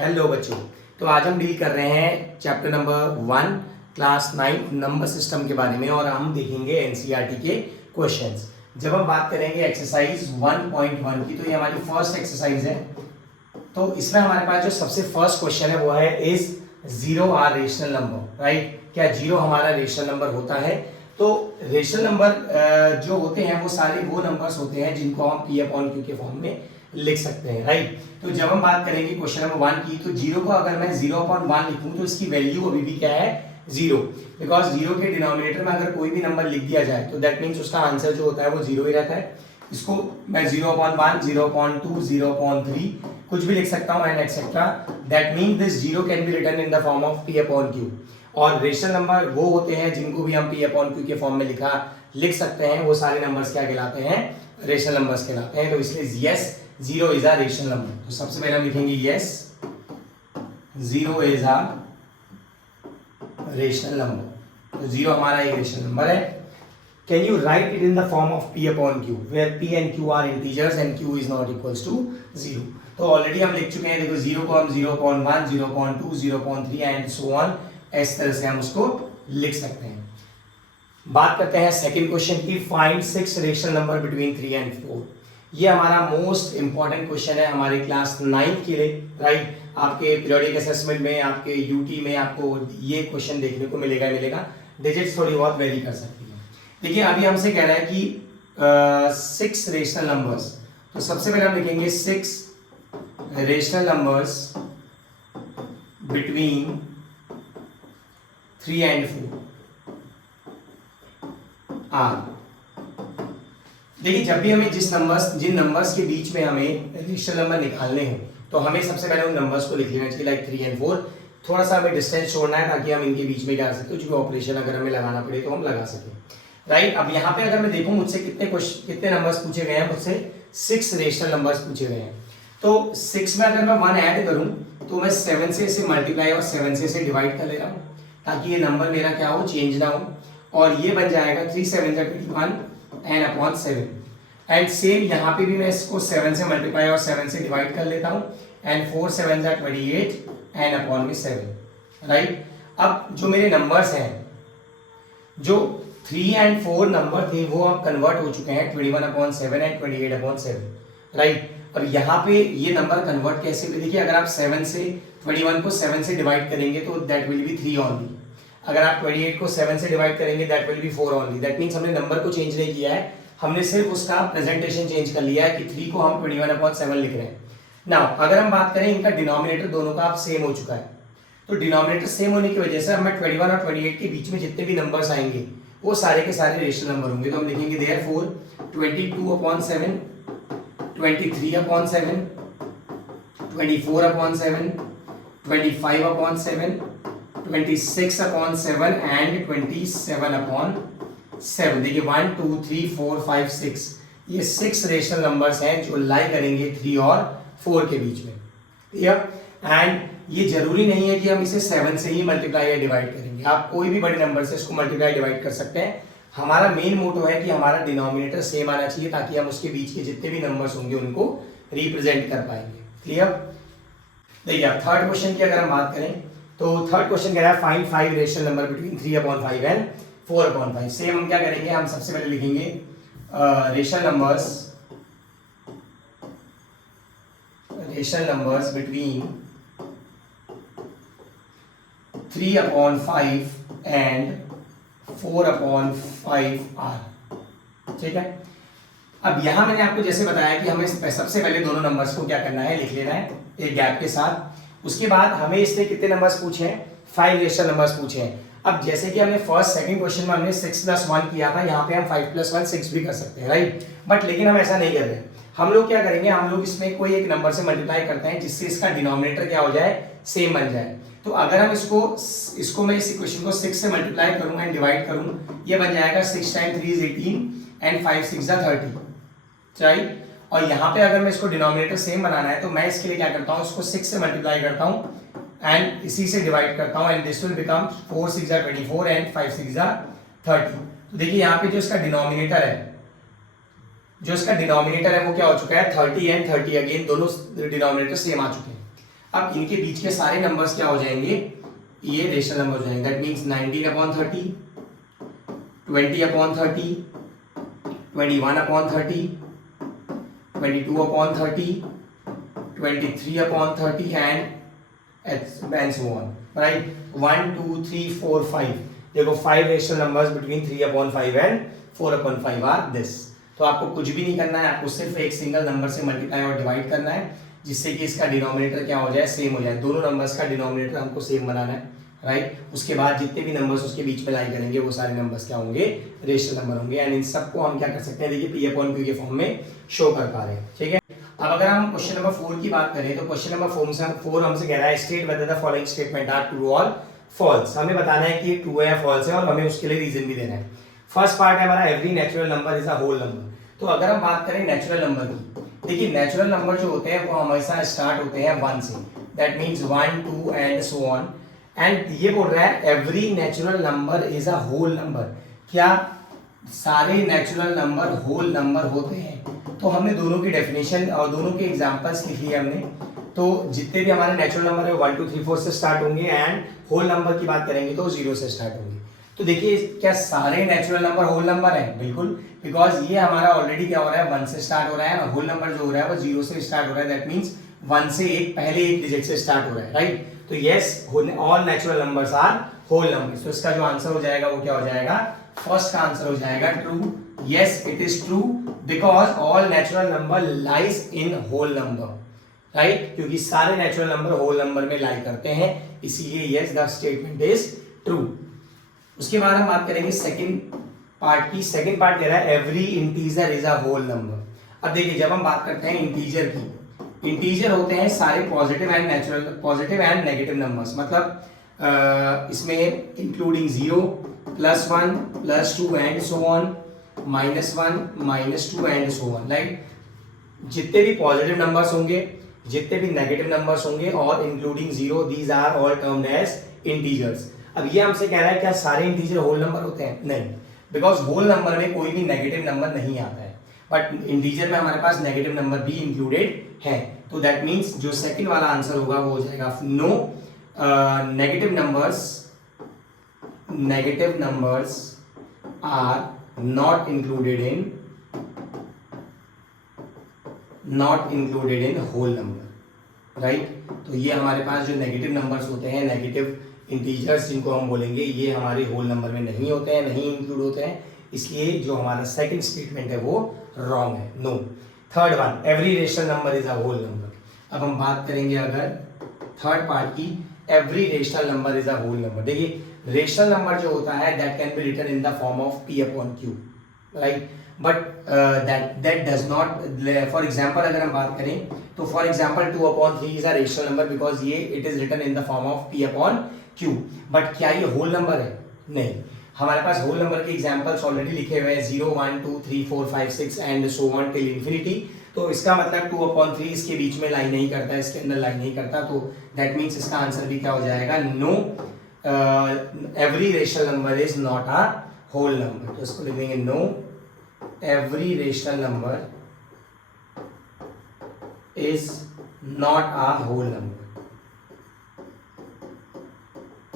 Hello बच्चों। तो आज हम डील कर रहे हैं chapter number 1 class 9 number system के बारे में और हम देखेंगे एनसीईआरटी के क्वेश्चंस। जब हम बात करेंगे एक्सरसाइज 1.1 की, तो ये हमारी फर्स्ट एक्सरसाइज है। तो इसमें हमारे पास जो सबसे फर्स्ट क्वेश्चन है वो है is zero are rational number, right? क्या जीरो हमारा रेशनल नंबर होता है? तो रेशनल नंबर जो होते हैं वो सारे वो नंबर्स होते हैं जिनको हम पी अपॉन क्यू के फॉर्म में लिख सकते हैं, राइट? तो जब हम बात करेंगे क्वेश्चन नंबर 1 की, तो जीरो को अगर मैं 0/1 लिखूं तो इसकी वैल्यू अभी भी क्या है? जीरो। बिकॉज जीरो के डिनोमिनेटर में अगर कोई भी नंबर लिख दिया जाए तो दैट मीन्स उसका आंसर जो होता है वो जीरो ही रहता है। इसको मैं 0/1, 0/2, 0/3 कुछ भी लिख सकता हूं and etcetera. That means this zero can be written in the form of p upon q. और रेशनल नंबर वो होते हैं जिनको भी हम पी अपॉन क्यू के फॉर्म में लिख सकते हैं। वो सारे नंबर्स क्या कहलाते हैं? रेशनल नंबर्स कहलाते हैं। तो इसलिए yes, zero is a rational number. तो सबसे पहले हम लिखेंगे yes, zero is a rational number. तो जीरो हमारा एक रेशनल नंबर है। Can you write it in the form of p upon q where p and q are integers and q is not equals to zero. तो already हम लिख चुके हैं। देखो जीरो को हम 0.1, 0.2, 0.3 एंड सो ऑन, इस तरह से हम उसको लिख सकते हैं। बात करते हैं सेकंड क्वेश्चन की। Find 6 rational number between 3 and 4। ये हमारा मोस्ट इंपॉर्टेंट क्वेश्चन है हमारे क्लास 9 के लिए, राइट? आपके पीरियोडिक असेसमेंट में, आपके यूटी में आपको ये क्वेश्चन देखने को मिलेगा। डिजिट्स थोड़ी बहुत वेरी कर सकती है। देखिए अभी हमसे कह रहा है कि 6 रेशनल नंबर्स। तो सबसे पहले हम लिखेंगे 6 rational numbers between 3 and 4 are. देखिए जब भी हमें जिन नंबर्स के बीच में हमें रेशनल नंबर निकालने हैं तो हमें सबसे पहले उन नंबर्स को लिख लेना चाहिए, लाइक 3 एंड 4। थोड़ा सा हमें डिस्टेंस छोड़ना है ताकि हम इनके बीच में क्या कर सकते हो, जो ऑपरेशन अगर हमें लगाना पड़े तो हम लगा सकें, राइट? अब यहाँ पे अगर मैं देखूं मुझसे कितने नंबर्स पूछे गए हैं, मुझसे 6 रेशनल नंबर्स पूछे गए हैं। तो 6 में अगर मैं 1 ऐड करूं तो मैं 7 से इसे मल्टीप्लाई और 7 से इसे डिवाइड कर ले रहा हूं ताकि ये नंबर मेरा क्या हो, चेंज ना हो। और ये बन जाएगा 3 7 21 एन अपॉन 7। एंड सेम यहाँ पे भी मैं इसको 7 से मल्टीप्लाई और 7 से डिवाइड कर लेता हूँ एंड 4 7 28 एन अपॉन में 7, राइट? अब जो मेरे नंबर्स हैं, जो 3 एंड 4 नंबर थे वो अब कन्वर्ट हो चुके हैं 21/7 एंड 28/7, राइट? और यहाँ पे ये नंबर कन्वर्ट कैसे हुए? देखिए अगर आप 7 से 21 को 7 से डिवाइड करेंगे तो दैट विल बी 3 ओनली। अगर आप 28 को 7 से डिवाइड करेंगे that will be 4 only. That means हमने नंबर को चेंज नहीं किया है, हमने सिर्फ उसका प्रेजेंटेशन चेंज कर लिया है कि 3 को हम 21/7 लिख रहे हैं। नाउ अगर हम बात करें इनका डिनोमिनेटर दोनों का अब सेम हो चुका है, तो डिनोमिनेटर सेम होने की वजह से अब मैं 21 और 28 के बीच में जितने भी नंबर्स आएंगे वो सारे के सारे रेशनल नंबर होंगे। तो हम लिखेंगे देयरफॉर 22/7, 23/7, 24/7, 25/7, 26/7 एंड 27/7। देखिए 1 2 3 4 5 6 ये 6 रेशनल नंबर्स हैं जो लाई करेंगे 3 और 4 के बीच में, क्लियर? एंड ये जरूरी नहीं है कि हम इसे 7 से ही मल्टीप्लाई या डिवाइड करेंगे, आप कोई भी बड़े नंबर से इसको मल्टीप्लाई डिवाइड कर सकते हैं। हमारा मेन मोटो है कि हमारा डिनोमिनेटर सेम आना चाहिए ताकि हम उसके बीच के जितने भी नंबर्स होंगे उनको रिप्रेजेंट कर पाएंगे, क्लियर? देखिए अब थर्ड क्वेश्चन की अगर हम बात करें तो थर्ड क्वेश्चन कह रहा है find 5 rational number between 3/5 and 4/5। Same हम क्या करेंगे, हम सबसे पहले लिखेंगे rational numbers between 3/5 and 4/5 are, ठीक है? अब यहां मैंने आपको जैसे बताया कि हमें सबसे पहले दोनों नंबर्स को क्या करना है, लिख लेना है एक गैप के साथ। उसके बाद हमें इससे कितने नंबर्स पूछे हैं? 5 रेशनल नंबर्स पूछे हैं। अब जैसे कि हमने फर्स्ट सेकंड क्वेश्चन में हमने 6 + 1 किया था, यहाँ पे हम 5 + 1 6 भी कर सकते हैं, राइट? बट लेकिन हम ऐसा नहीं कर रहे हैं। हम लोग क्या करेंगे, हम लोग इसमें कोई एक नंबर से मल्टीप्लाई करते हैं जिससे इसका डिनोमिनेटर क्या हो जाए, सेम बन जाए। तो अगर हम इसको मैं इस इक्वेशन को 6 से मल्टीप्लाई करूँ एंड डिवाइड करूँ, ये बन जाएगा 6 × 3 = 18 एंड 5 × 6 = 30, राइट? और यहाँ पे अगर मैं इसको डिनोमिनेटर सेम बनाना है तो मैं इसके लिए क्या करता हूँ, इसको 6 से मल्टीप्लाई करता हूँ एंड इसी से डिवाइड करता हूँ and this will become 4 × 6 = 24 and 5 × 6 = 30। तो देखिए यहाँ पे जो इसका डिनोमिनेटर है वो क्या हो चुका है, 30 एंड 30 अगेन दोनों डिनोमिनेटर सेम आ चुके हैं। अब इनके बीच के सारे नंबर्स क्या हो जाएंगे, ये रेशनल नंबर हो जाएंगे। That means 19/30, 20/30, 21/30, 22/30, 23/30 and so on, right? 1 2 3 4 5, देखो 5 rational numbers between 3/5 and 4/5 are this. तो आपको कुछ भी नहीं करना है, आपको सिर्फ एक सिंगल नंबर से मल्टीप्लाई और डिवाइड करना है, जिससे कि इसका डिनोमिनेटर क्या हो जाए, सेम हो जाए। दोनों नंबर्स का डिनोमिनेटर हमको सेम बनाना है, राइट? उसके बाद जितने भी नंबर्स उसके बीच में लाई करेंगे वो सारे नंबर्स क्या होंगे, रेशनल नंबर होंगे। एंड इन सबको हम क्या कर सकते हैं, देखिए P/Q के फॉर्म में शो कर पा रहे हैं, ठीक है। अब अगर हम क्वेश्चन नंबर 4 की बात करें तो क्वेश्चन नंबर 4 हमसे कह रहा है state whether the following statement are true और फॉल्स। हमें बताना है कि ट्रू है या फॉल्स है और हमें उसके लिए रीजन भी देना है। फर्स्ट पार्ट है हमारा every natural number is a whole number. तो अगर हम बात करें नेचुरल नंबर की, देखिए नेचुरल नंबर जो होते हैं वो हमेशा स्टार्ट होते हैं 1 से, that means 1 2 and so on. And ये बोल रहा है every natural number is a whole number. क्या सारे नेचुरल नंबर होल नंबर होते हैं? तो हमने दोनों की डेफिनेशन और दोनों के एग्जांपल्स लिख लिए हमने। तो जितने भी हमारे नेचुरल नंबर है 1 2 3 4 से स्टार्ट होंगे एंड होल नंबर की बात करेंगे तो 0 से स्टार्ट होंगे। तो देखिए क्या सारे नेचुरल नंबर होल नंबर हैं? बिल्कुल, बिकॉज ये हमारा ऑलरेडी क्या हो रहा है 1 से स्टार्ट हो रहा है और होल नंबर जो हो रहा है वो 0 से स्टार्ट हो रहा है। दैट मींस 1 से एक पहले एक डिजिट से स्टार्ट हो रहा है, राइट? तो yes, all natural numbers are whole numbers. तो इसका जो आंसर हो जाएगा वो क्या हो जाएगा, फर्स्ट का आंसर हो जाएगा true. Yes, it is true because all natural number lies in whole number, right? क्योंकि सारे नेचुरल नंबर होल नंबर में लाई करते हैं, इसीलिए yes the statement is true. उसके बाद हम बात करेंगे सेकंड पार्ट की। सेकंड पार्ट कह रहा है every integer is a whole number. अब देखिए जब हम बात करते हैं इंटीजर की, इंटीजर होते हैं सारे पॉजिटिव एंड नेगेटिव नंबर्स। मतलब इसमें including 0 +1 +2 and so on, -1 -2 and so on, right? जितने भी पॉजिटिव नंबर्स होंगे, जितने भी नेगेटिव नंबर्स होंगे और including 0, these are all termed as integers. अब ये हमसे कह रहा है क्या सारे इंटीजर होल नंबर होते हैं? नहीं, बिकॉज होल नंबर में कोई भी नेगेटिव नंबर नहीं आता है, बट इंटीजर में हमारे पास नेगेटिव नंबर भी इंक्लूडेड है। तो दैट मीन्स जो सेकंड वाला आंसर होगा वो हो जाएगा no, negative numbers are not included in whole number, right? तो ये हमारे पास जो नेगेटिव नंबर्स होते हैं, नेगेटिव इंटीजर्स जिनको हम बोलेंगे, ये हमारे होल नंबर में नहीं होते हैं, नहीं इंक्लूड होते हैं, इसलिए जो हमारा सेकंड स्टेटमेंट है वो रॉन्ग है, no. Third one, every rational number is a whole number. अब हम बात करेंगे अगर थर्ड पार्ट की, every rational number is a whole number. देखिए रेशनल नंबर जो होता है that can be written in the form of P/Q, right? But that does not, for example अगर हम बात करें तो for example 2/3 is a rational number because ये it is written in the form of P/Q। But क्या ये whole number है? नहीं। हमारे पास होल नंबर के एग्जांपल्स ऑलरेडी लिखे हुए हैं 0 1 2 3 4 5 6 and so on till infinity. तो इसका मतलब 2/3 इसके बीच में लाई नहीं करता, इसके अंदर लाई नहीं करता। तो दैट मीन्स इसका आंसर भी क्या हो जाएगा, no, every rational number is not a whole number. तो इसको लिख देंगे no, every rational number is not a whole number,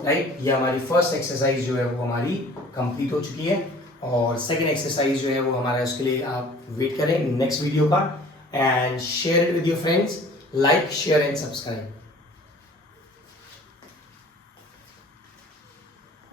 right? ये हमारी फर्स्ट एक्सरसाइज जो है वो हमारी कंप्लीट हो चुकी है और सेकंड एक्सरसाइज जो है वो हमारा, उसके लिए आप वेट करें नेक्स्ट वीडियो का and share it with your friends, like share and subscribe.